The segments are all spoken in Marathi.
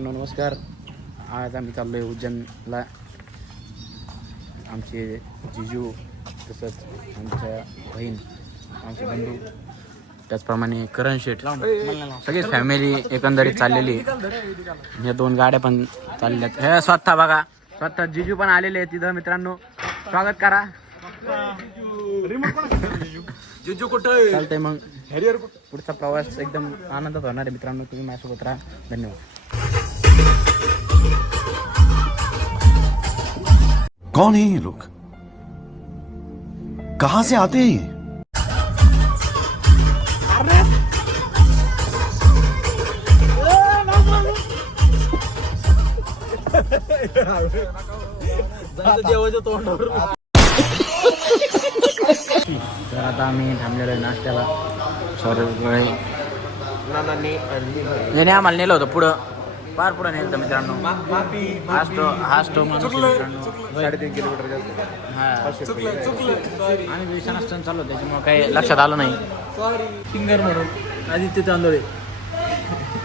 नमस्कार. आज आम्ही चाललोय उज्जैनला. आमचे जिजू तसंच आमच्या बहीण आमचे बंधू त्याचप्रमाणे करण शेठ सगळीच फॅमिली एकंदरीत चाललेली. या 2 गाड्या पण चालल्यात. हे स्वतः बघा, स्वतः जिजू पण आलेले आहेत तिथं. मित्रांनो स्वागत करा. जिजू कुठे चालतंय मग. पुढचा प्रवास एकदम आनंदात होणार आहे. मित्रांनो तुम्ही माझ्यासोबत राहा. धन्यवाद. कौन है ये लोग? कहां से आते हैं ये? तर आता आम्ही थांबलेलो आहे नाश्त्याला. ज्याने आम्हाला नेलं होतं पुढं, फार पुढं नेलं होतं मित्रांनो. हा स्टो माणूस मित्रांनो 3.5 किलोमीटर जास्त. आम्ही विषाण असताना चाललो त्याच्यामुळे काही लक्षात आलं नाही. सिंगर म्हणून आदित्य तांदोळे.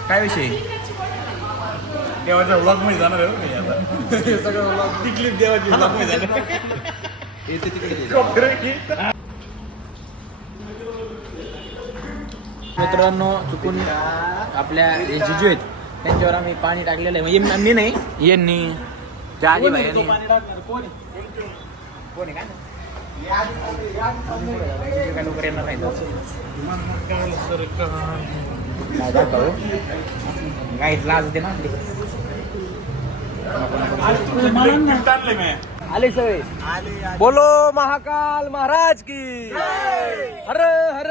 काय विषय देवाच्या व्लॉग मध्ये जाणार आहे आता. सगळं व्लॉग ती क्लिप देवाची व्लॉग मध्ये जाणार. मित्रांनो चुकून आपल्या जिजू आहेत त्यांच्यावर आम्ही पाणी टाकलेलं आहे. म्हणजे मी नाही, यांनी त्या आधी भाई काहीच लाज होते ना आले सगळे. बोलो महाकाल महाराज की हर हर.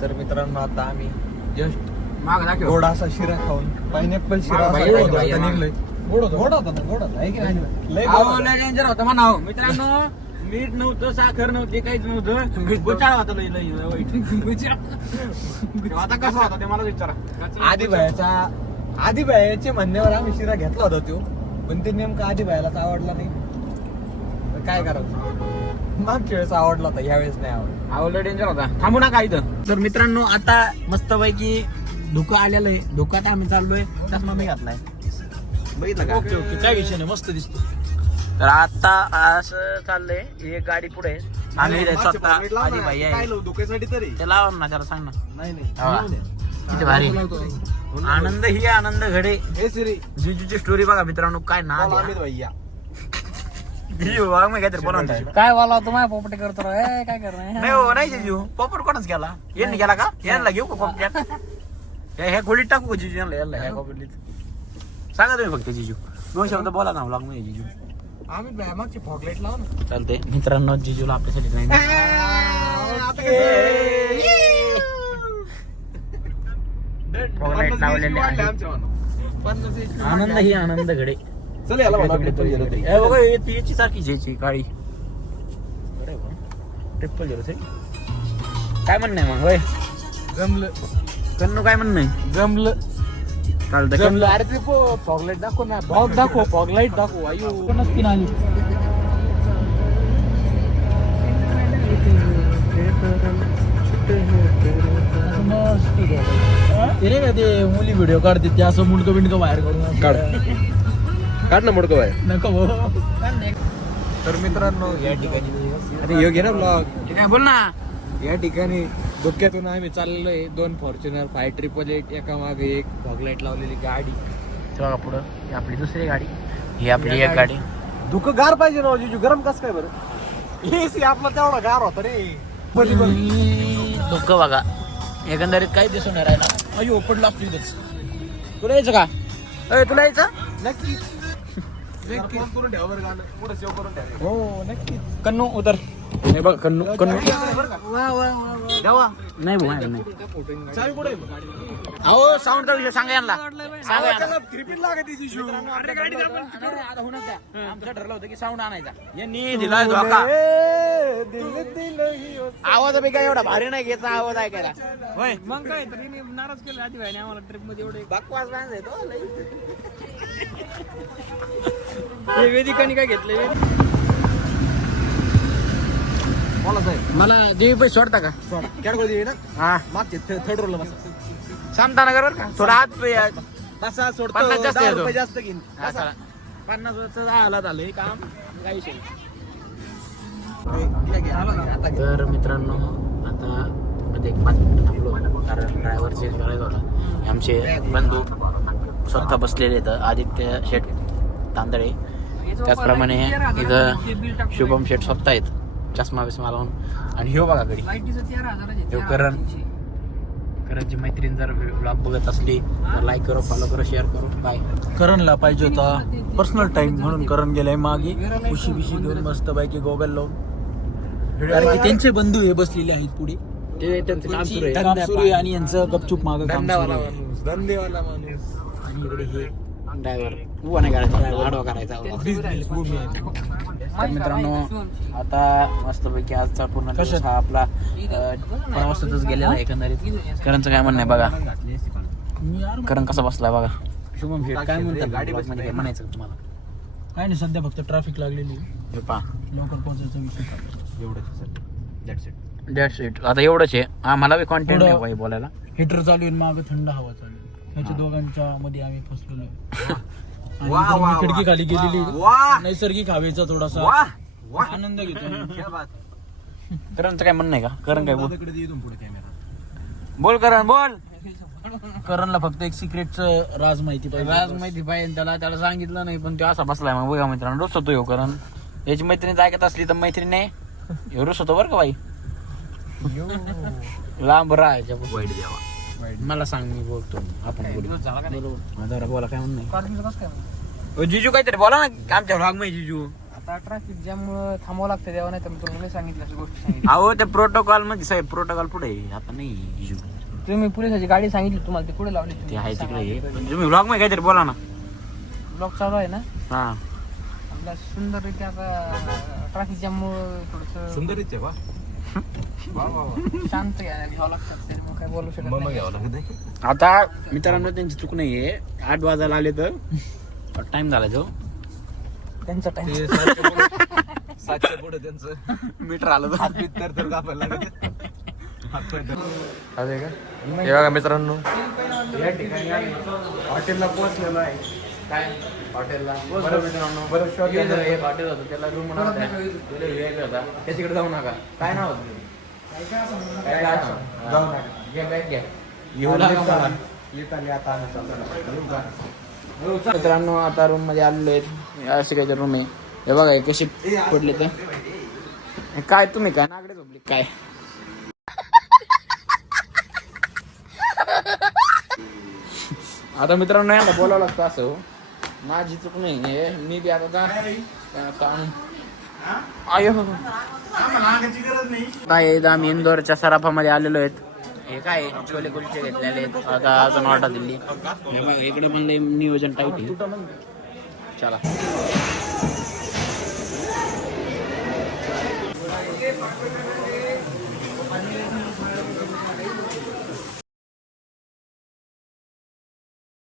तर मित्रांनो आता आम्ही जस्ट माग दाखव. गोडा असा शिरा खाऊन पायनॅपल शिरा बाई, असा बाई, खाऊन बाई, निघलोय. गोड होता ना, गोड होता. आहे की नाही? लय गोड होता. लय डेंजर होतं म्हणावं. मित्रांनो मीठ नव्हतं, साखर नव्हती, काहीच नव्हतं. गुचाळ होता लय लय वाईट. आता कसं होता ते मला विचारा. आधी भाईच्या म्हणण्यावर आम्ही शिरा घेतला होता तो, पण ते नेमकं आधी भाईलाच आवडला नाही. तर काय करायचं, मागच्या वेळेस आवडला होता, ह्या वेळेस नाही आवडला. आवलं डेंजर होता. थांबू नका इथं. तर मित्रांनो आता मस्तपैकी धुकं आलेलं आहे. धुकात आम्ही चाललोय. चष्मा मी घातलाय, बघितलं का? ओके ओके, काय विषय नाही, मस्त दिसतो. तर आता असं चाललंय. एक गाडी पुढे आम्ही स्वतः आधी भाई आहे. धुक्यासाठी तरी ते लावा ना, त्याला सांग ना. नाही किती भारी आनंद. ही आनंद घडे. हे सिरी जिजूची स्टोरी बघा मित्रांनो. काय ना अमित भैया जिजू वाघ मी काहीतरी बोला. काय वाला तुम्हाला पोपटे करतो काय करणार नाही हो, नाही जिजू. पॉपट कोणच गेला? यांनी गेला का? यांना घेऊ का पॉपट? ह्या खोलीत टाकू का जिजू? यांना ह्या खोलीत सांगा तुम्ही फक्त जिजू. 2 शब्द बोला ना व्लॉग मध्ये जिजू. आम्ही मागची फॉगलाईट लाव ना. चालते मित्रांनो. जिजूला आपल्यासाठी नाही फॉगलाईट लावलेले आहे. आनंद ही आनंद घडे. चल याला म्हणा हे बघा याची सारखीच याची काळी ट्रिपल 03. काय म्हणणं आहे मग? होय जमलं कन्नू, काय म्हणणं आहे? जमलं चालतं. जमलं. अरे ते फॉगलाईट दाखव ना. फॉग दाखव, फॉगलाईट दाखव. अयो नक्की नाही. ते रे का ते मुली व्हिडिओ काढते ते असं मुंडकं बिंडकं बाहेर काढून काढ ना मोडकं बाय. नको तर मित्रांनो या ठिकाणी आता योग्य ना ब्लॉग. काय बोल ना. या ठिकाणी धोक्यातून आम्ही चाललोय. 2 फॉर्च्युनर 588 एका मागे एक फॉगलाईट लावलेली गाडी. तेव्हा पुढं ही आपली दुसरी गाडी, ही आपली एक गाडी. धुकं गार पाहिजे ना जिजू. गरम कस काय बरं? एसी आपला तेवढा गार होता रे. धुकं बघा एकंदरीत काही दिसून नाही राहिला. अयो पडला असतो इथंच. तुला यायचं का? तुला यायचं? नक्की करून ठेवा बरं गाणं. पुढे सेव्ह करून ठेवा. हो नक्की. कन्नू उतर. नाही बघ कन्नू कन्नू नाही भाऊ नाही. चावी कुठे? अहो साऊंडचा विषय सांगा यांना. सांगा यांना. आता होणार त्या. आमचं ठरलं होतं की साऊंड आणायचा. यांनी दिलाय धोका. आवाज बी काय एवढा भारी नाही घ्यायचा आवाज ऐकायला. होय मग काय तरी नाराज केलं आधी भाईने आम्हाला ट्रिप मध्ये एवढे बकवास नाही तो लई. वेदिकाने काय घेतलं? बोला साहेब मला देवी पैसे सोडता का सोडा कॅडगोळी ना हा मागचे थर्ड रोल बसा शांतानगर बरं का थोडा आत बसा सोडतो 50 जास्त 10 येतो. रुपये जास्त घेईन हा, चला. 50 वर्ष झालं आलंय काम काही विषय नाही. आता घे. तर मित्रांनो आता मध्ये एक 5 मिनिटं थांबलो कारण ड्रायव्हर चेंज करायचा होता. आमचे बंधू स्वतः बसलेले आहेत आदित्य शेठ तांदळे, त्याचप्रमाणे इथं शुभम शेठ स्वतः आहेत चष्मा बिस्मा लावून. आणि ह्यो बघा घरी ह्यो करणची मैत्रीण जर ब्लॉग बघत असली तर लाईक करो, फॉलो करो, शेअर करो. बाय. करणला पाहिजे होता पर्सनल टाइम म्हणून करण गेलाय मागे उशी बिशी घेऊन मस्त पैकी गोगल लावून, कारण की त्यांचे बंधू हे बसलेले आहेत पुढे. ते त्यांचं काम सुरू आहे. काम सुरू आहे आणि यांचं गपचूप मागं काम सुरू धंदेवाला आहे. माणूस धंदेवाला माणूस आणि इकडे हे ड्रायव्हर उभा नाही करायचा, आडवा करायचा. तर मित्रांनो आता मस्तपैकी आजचा पूर्ण दिवस हा आपला प्रवासातच गेलेला आहे एकंदरीत. करणचं काय म्हणणं आहे बघा, मी यार करण कसा बसलाय बघा. शुभम शेठ काय म्हणतात vlog मध्ये काय म्हणायचं तुम्हाला? काय नाही, सध्या फक्त ट्रॅफिक लागलेली, हे पहा लवकर पोहोचायचा विषय. That's it. आता एवढंच आहे. हा मला बी कॉन्टेंट थोडं- नाही पाहिजे बोलायला. हिटर चालू आहे मागं थंड हवा चालू आहे, ह्याच्या दोघांच्या मध्ये आम्ही फसलेलो आहे. आणि वा, इकडे वा, मी खिडकी खाली गेलेली, वा. नैसर्गिक हवेचा थोडासा वा आनंद घेतो. करणचं काय म्हणणं आहे का? करण काय बोल, बोल करण बोल. करणला फक्त एक सिक्रेटचं राज माहिती राज पाहिजे. माहिती पाहिजे त्याला सांगितलं नाही पण तो असा बसलाय. मग बघा मित्रांनो रोज होतो ह्यो करण. याची मैत्रीण ऐकत असली तर मैत्रीण नाही ह्यो रोज होतो बरं का बाई. लांब राहायच्या मला सांग, मी बोलतो. आपण बोलू बरोबर. बोला काय म्हणणं जिजू काहीतरी बोला ना आमच्या भाग मध्ये जिजू. आता ट्रॅफिक जॅम थांबावं लागतं तेव्हा, नाही तर मी तुम्हाला सांगितलं अशी गोष्ट सांगितली. अहो त्या प्रोटोकॉल मध्ये साहेब प्रोटोकॉल पुढे आहे. आता नाही जिजू तुम्ही पोलिसाची गाडी सांगितली तुम्हाला, ते कुठे लावली ते आहे तिकडे आहे. पण तुम्ही ब्लॉग मध्ये काहीतरी बोला ना. ब्लॉक चालू आहे ना हा आपला सुंदररित्या. आता ट्रॅफिक जॅम थोडस सुंदर इच्छा वा शांत घ्यावं लागतात, तरी मग काय बोलू शकत नाही. घ्यावं लागत आता मित्रांनो त्यांची चूक नाहीये. 8 वाजायला आले तर टाइम झाला तो त्यांचा टाइम. 700 पुढे त्यांचं मीटर आलं हात बीत तर कापायला लागत. हे बघा मित्रांनो या ठिकाणी हॉटेलला पोहोचलेलो आहे. काय हॉटेलला बरं मित्रांनो बरं शॉट एक हॉटेल होतं त्याला रूम होता त्याच्याकडे जाऊ नका. काय नाव होतं काय नाव? जाऊ नका. घ्या बॅग घ्या. येऊ नका. मित्रांनो आता रूम मध्ये आलेलो आहेत. असे काही रूम आहे. हे बघा हे कशी पडले तर हे काय तुम्ही काय नागडे झोपले काय? आता मित्रांनो याला बोलावं लागतं असं. माझी चूक नाही मी बी आता काम आयो आता आम्ही इंदोरच्या सराफामध्ये आलेलो आहेत. हे काय छोले कुलचे घेतलेले आहेत. आता अजून ऑर्डर दिली. इकडे म्हणले नियोजन टाईट आहे. चला